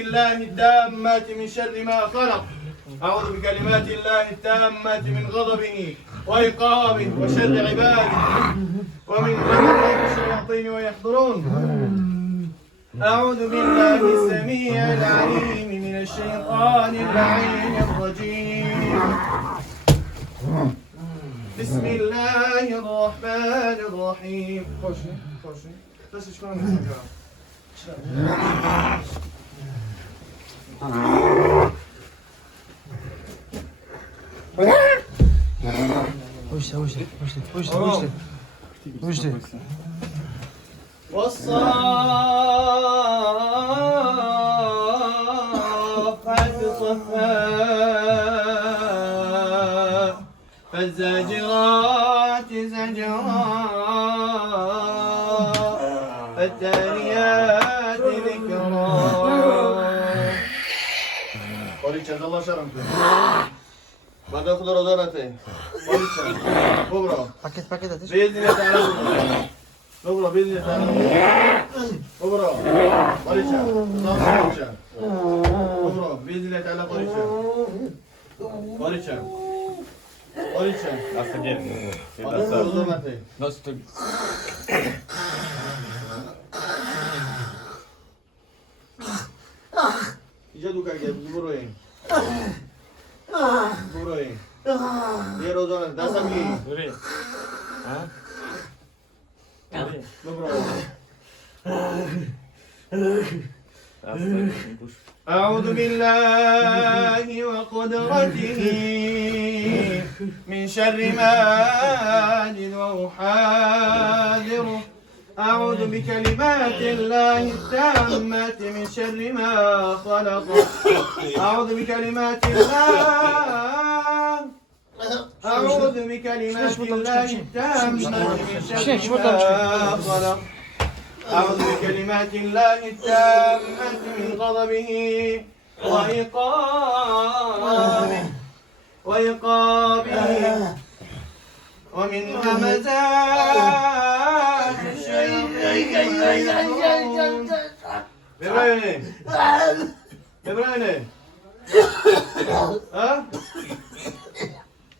الله التامة من شر ما خلق. أعوذ بكلمات الله التامة من غضبه وعقابه وشر عباده ومن شر الشياطين ويحضرون. أعوذ بالله السميع العليم من الشيطان اللعين الرجيم. بسم الله الرحمن الرحيم. والصافات صفا فالزاجرات زجرا فالتاليات ذكرا. قولي الله شرم بعد أخذ رضانته قولي بكرة باكيت هتشرب بإذن الله تعالى بكرة بإذن الله تعالى بكرة قولي بكرة بإذن الله تعالى قولي رضانته İcaduka gel buraya. Buraya. Diğer odanı dasam ki. Buraya. Ha? Buraya. Aferin. أعوذ بالله وقدرته من شر ماجد وأحاذره. أعوذ بكلمات الله التامة من شر ما خلق. أعوذ بكلمات الله أعوذ بكلمات الله التامة من شر ما خلق. أعوذ بكلمات الله التامة من غضبه وعقابه ومن همزات الشياطين. Bebrayne. Ha?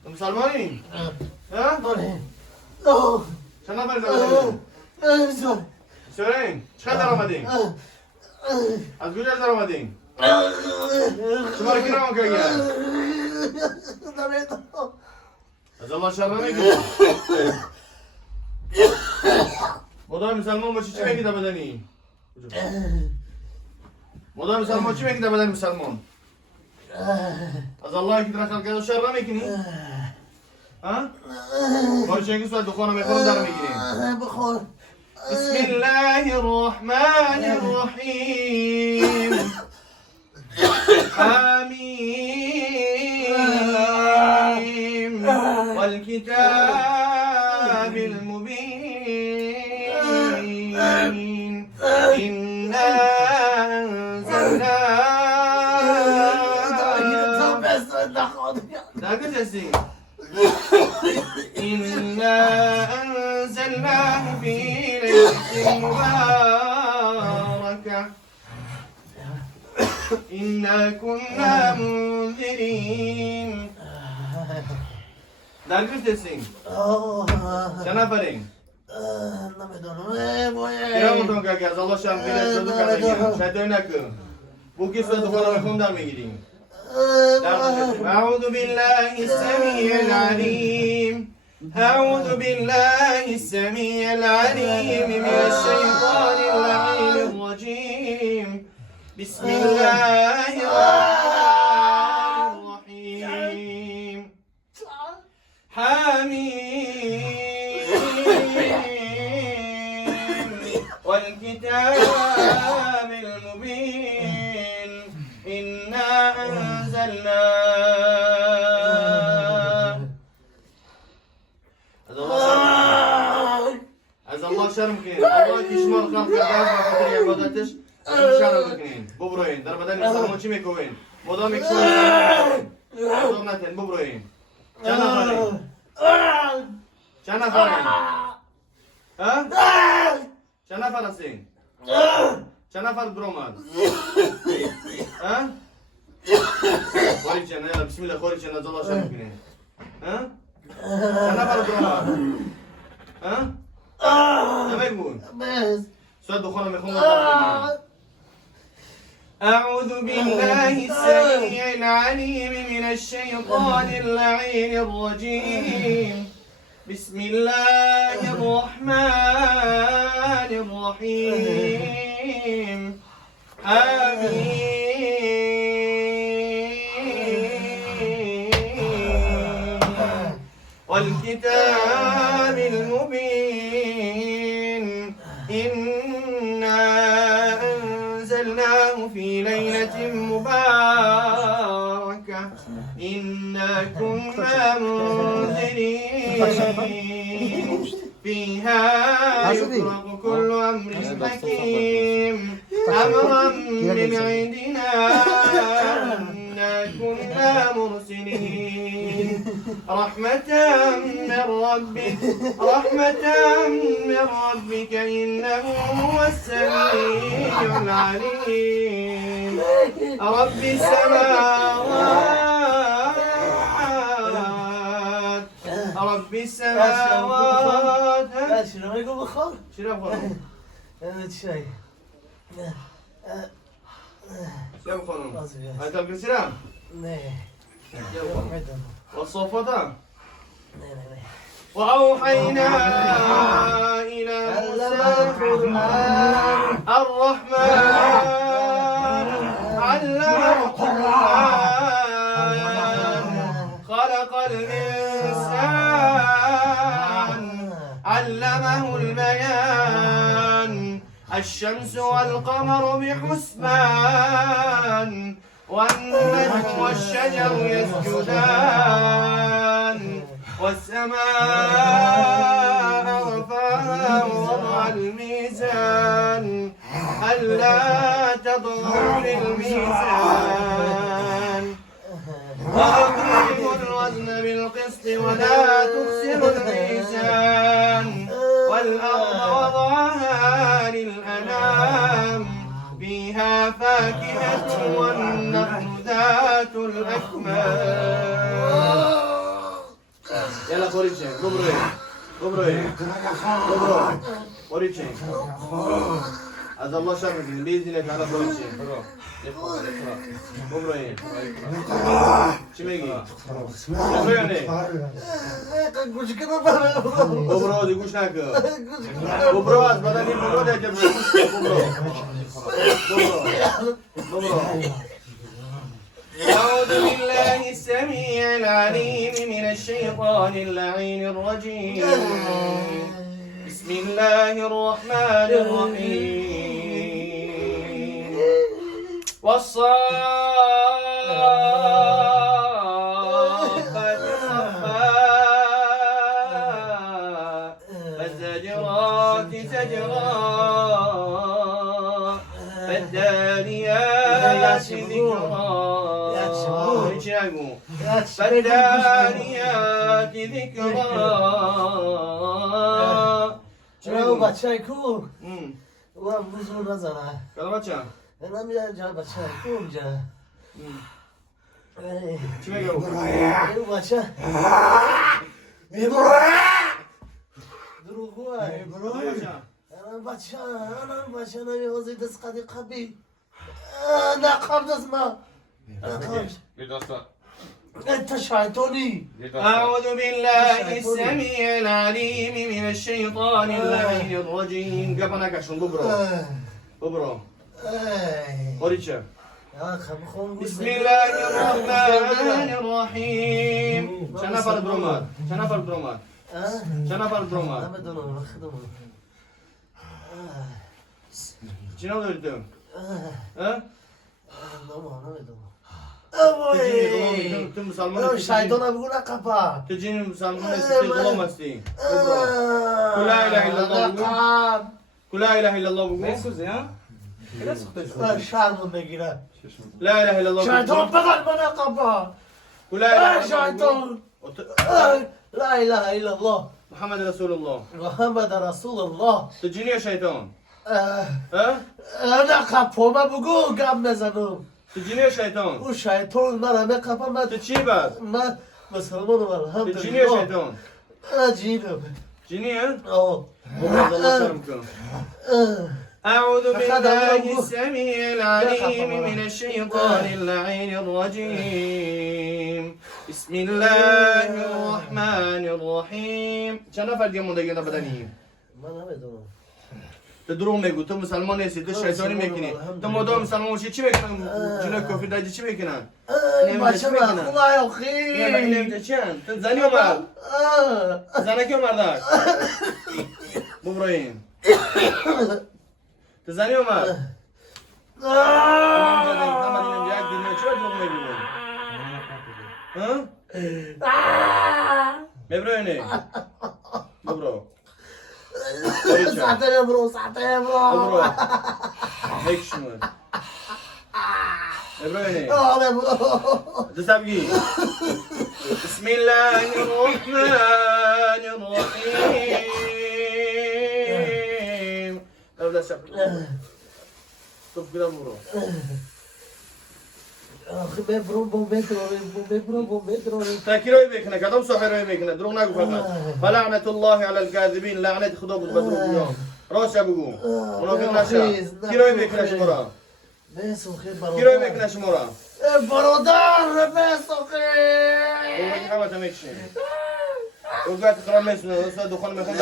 Müslümanın? Ha? Sen ne yapıyorsun? Söyleyin. Çıkar daramadın. Az güzel daramadın. Şumarı kira mı köye? Az Allah şarrına gidiyor. Bu da Müslüman başı çime kitap edeni. Bu da Müslüman çime kitap eden Müslüman. Az Allah kitap kalkıyor şarrına kini. Ha? Barışengi sual dukhana mekon dar mekini. Bismillahirrahmanirrahim. Amin. Vel kitabil mubin. İnna Daha sesi. İnna enzelnahu fi leyletin mübareke. İnna kunna munzirin. Daha sesi. Sen aferin. Kira mutlaka kakak, Allah şam bile suatu kakak. Saya dönek. Bu kez suatu orang mekundar mengiring. أعوذ بالله السميع العليم. أعوذ بالله السميع العليم من الشيطان اللعين الرجيم. بسم الله الرحمن الرحيم. حميم والكتاب المبين. إنا Az Allah şerm kinin. Allah kişmar khalq kadar fakat ibadetiş. İnşallah kinin. Bu burayın. Darbadan insan moçi mekoyin. Modam ikşon. Zornaten bu burayın. Cana farin. Cana farin. Ha? Cana farasin. چند نفر برو اومد؟ ها؟ خوری چند یالا بسم الله خوری چند از الله شما کنین ها؟ چند نفر برو اومد؟ ها؟ نمیگ بود؟ سواد بخونم میخونم أعوذ بالله السميع العليم من الشيطان اللعين الرجيم بسم الله الرحمن الرحيم آمين والكتاب المبين إنا أنزلناه في ليلة مباركة إنا كنا منذرين فيها يفرق كل أمر حكيم أمرا من عندنا إنا كنا مرسلين رحمة من ربك إنه هو السميع العليم رب السماوات شنو ما يقول بخار؟ شنو بخار؟ شاي شنو بخار؟ هاي تبقى سلام؟ نه والصوفات؟ نه وأوحينا إلى موسى الرحمن علم القرآن خلق الإنسان علمه البيان الشمس والقمر بحسبان والنجم والشجر يسجدان والسماء رفعها ووضع الميزان ألا تطغوا في الميزان وأقيموا الوزن بالقسط ولا تخسروا الميزان والأرض وضعها للأنام فيها فاكهة والنخل ذات الأكمام يلا خوريتشين قبروي خوريتشين از الله شرم کنید بإذن الله تعالی خوريتشين قبروي چی میگی؟ نمیگی؟ قبرو دی گوش نکن قبرو از بدن این قبرو دیگه قبرو أعوذ بالله السميع العليم من الشيطان اللعين الرجيم بسم الله الرحمن الرحيم والصافات صفا فالزاجرات زجرا فالتاليات ذكرا فالتاليات ذكرا چرا بچه کو؟ او هم بزرگ نزنه کدام بچه؟ اینا میاد جا بچه کو اونجا چی میگه او؟ او بچه دروغوه انا بچه نمیوزی دست قدی قبی نقام دست ما انت شيطاني أعوذ بالله السميع العليم من الشيطان اللعين الرجيم قبنا كشون ببرو خوريتشا بسم الله الرحمن الرحيم شنا فرد رومات شنا فرد رومات شنو دلتم؟ ها؟ تو مسلمان شیطان هم بگو نقفا تو جین مسلمان هستی غلام هستی لا اله الا الله بگو لا اله الا الله بگو شرم بگیره لا اله الا الله شیطان بغل من نقفا لا اله الا شیطان لا اله الا الله محمد رسول الله محمد رسول الله تو جینی یا شیطان نه قپامه بگو گم نزنم تو جنی یا شیطان؟ او شیطان من همه قپم تو چی بس؟ من مسلمانم تو الحمدلله جنی یا شیطان؟ انا جینم جنی ها؟ آه بابا الله شرم کن أعوذ بالله السميع العليم من الشيطان اللعين الرجيم بسم الله الرحمن الرحیم چند نفر دیگه مونده گیرن بدنی؟ من نمیدونم تو دروغ میگو تو مسلمان نیستی تو شیطانی میکنی تو مدام مسلمان باشی چی میکنن جنای کافر داجی چی میکنن بچه من خوبه این اخی نمیده چی هن تو زنی و مرد زنه که مردک ببراین تو زنی و مرد محمد اینم یک دنیا چرا دروغ میگو ببراینه ببرو ساعته برو ساعته برو ببرو هیکشمون ابراهيم تسابقي بسم الله الرحمن الرحيم ابدا شاب شوف كده مرو آخه ببرو بومبه تاكيرو بيكنا كدام سحر بيكنا درونا فقط فلعنة الله على الكاذبين لعنة خدا بدرو اليوم راس ابو منافق نشا كيرو بيكنا شمرا بسوخی كيرو بيكنا شمرا برادر بسوخی ومن حمد ميكشن وقعت خرمسنا وصل دخان مخون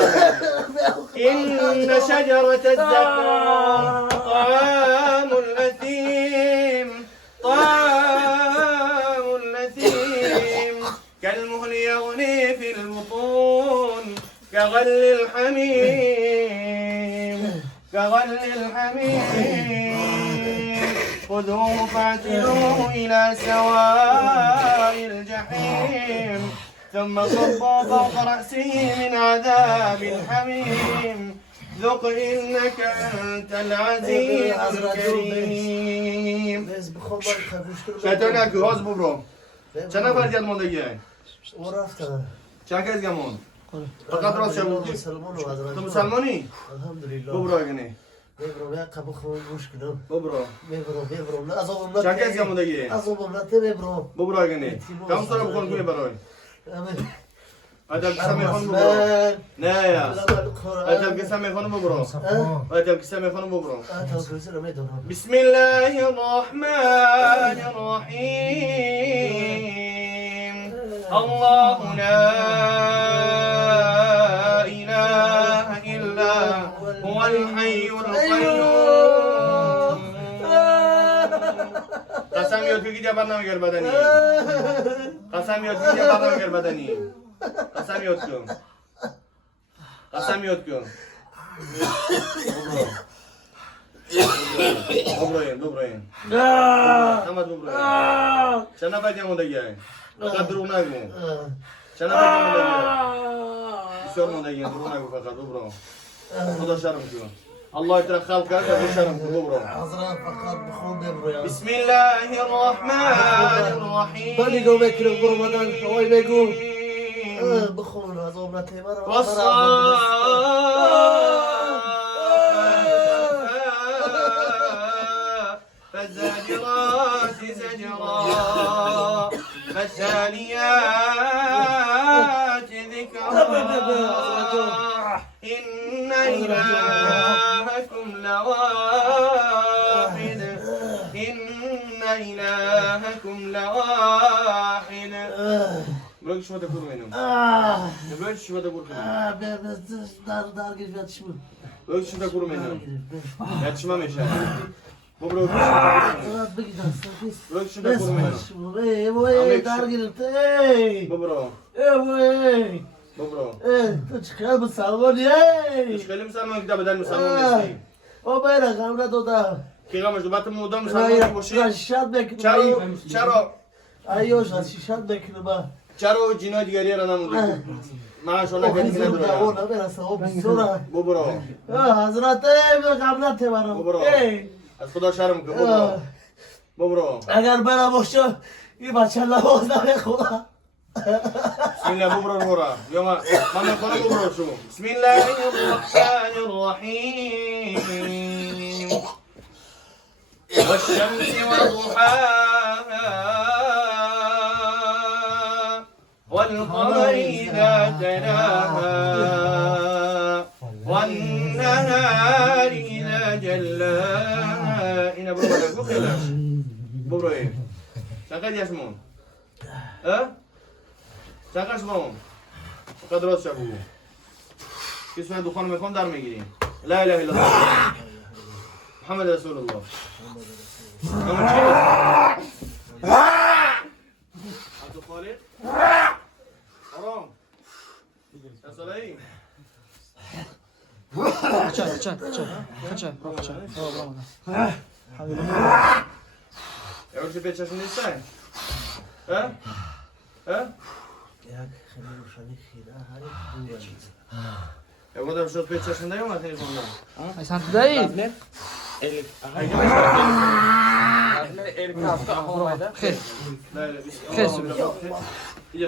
إن شجرة الزقوم طعام الأثيم طعام الأثيم كالمهل يغلي في البطون كغل الحميم كغل الحميم خذوه فاعتلوه إلى سواء الجحيم ثم صبوا فوق رأسه من عذاب الحميم ذق إنك أنت العزيز الكريم شیطان اکو هاز برو چند نفر دیاد موندگی او رفتن چند کس گمون فقط راست شب بودی تو مسلمانی الحمدلله ببرو اگنی ببرو یک قبو خون گوش کنم ببرو ببرو نه عذابم نده چند کس گموندگی عذابم نده ببرو ببرو اگنی کم سر بخون کنی برای ادب قسم میخوان ببرو نه یا ادب قسم میخوان ببرو ادب قسم میخوان ببرو بسم الله الرحمن الرحيم الله لا إله إلا هو الحي القيوم قسم یاد بگی یا برنامه بدنی قسم یاد بگی یا برنامه بدنی قسم یاد کن قسم یاد کن ببراین محمد ببراین چند نفر دیگه موندگی هست فقط دروغ نگو چند نفر دیگه موندگی هست بسیار موندگی هست دروغ نگو فقط ببرو خدا شرم کن الله ترى خلق هذا بشرم ببرو حضرت فقط بخون ببرو يا بسم الله الرحمن الرحيم بني قوم يكرم برمضان هواي بيقول بخون عذاب نتيمر فالزاجرات زجرا فالتاليات ذكرا إن إلهكم لواحد إن إلهكم لواحد بلوك شو تقول منهم بلوك شو تقول منهم دار گیرد شو بلوك شو تقول منهم يتشمع مشان بلوك بگی دست بلوك شو تقول منهم وای دار گیرد ببرو وای ببرو تو چقدر مسلمانی اشکالی مسلمان که بدن مسلمان نیستی او باید غم ندادم کی غمش دو بعد مدام مسلمان باشی شاد بکنم چرا ایوش از شاد بکنم چرا جنای دیگری را نمونده معاش ولا کسی نداره ببرو حضرت غم نتیمرم ببرو از خدا شرم کن ببرو ببرو اگر برم باشه این بچه نماز نمیخونه Bismillah bu bura bura. Yoma mana kola bu bura şu. Bismillahirrahmanirrahim. والشمس وضحاها والقمر إذا تلاها والنهار إذا جلاها إن بروك بخلاش بروي شغال يسمون ها شغال اسمهم قد راس شافوه كيسمه دخان مكان در میگیریم لا اله الا الله محمد رسول الله أمر شيء عبد الخالق حرام يا صلاحي يا ولد بيت شاشن لسه ها ها Jak chemiuszani chwila, ale يا ولد شو بيت شاشن ده يوم ما تني صنع Hij staat erbij. لا لا Geef. بس Geef. يجي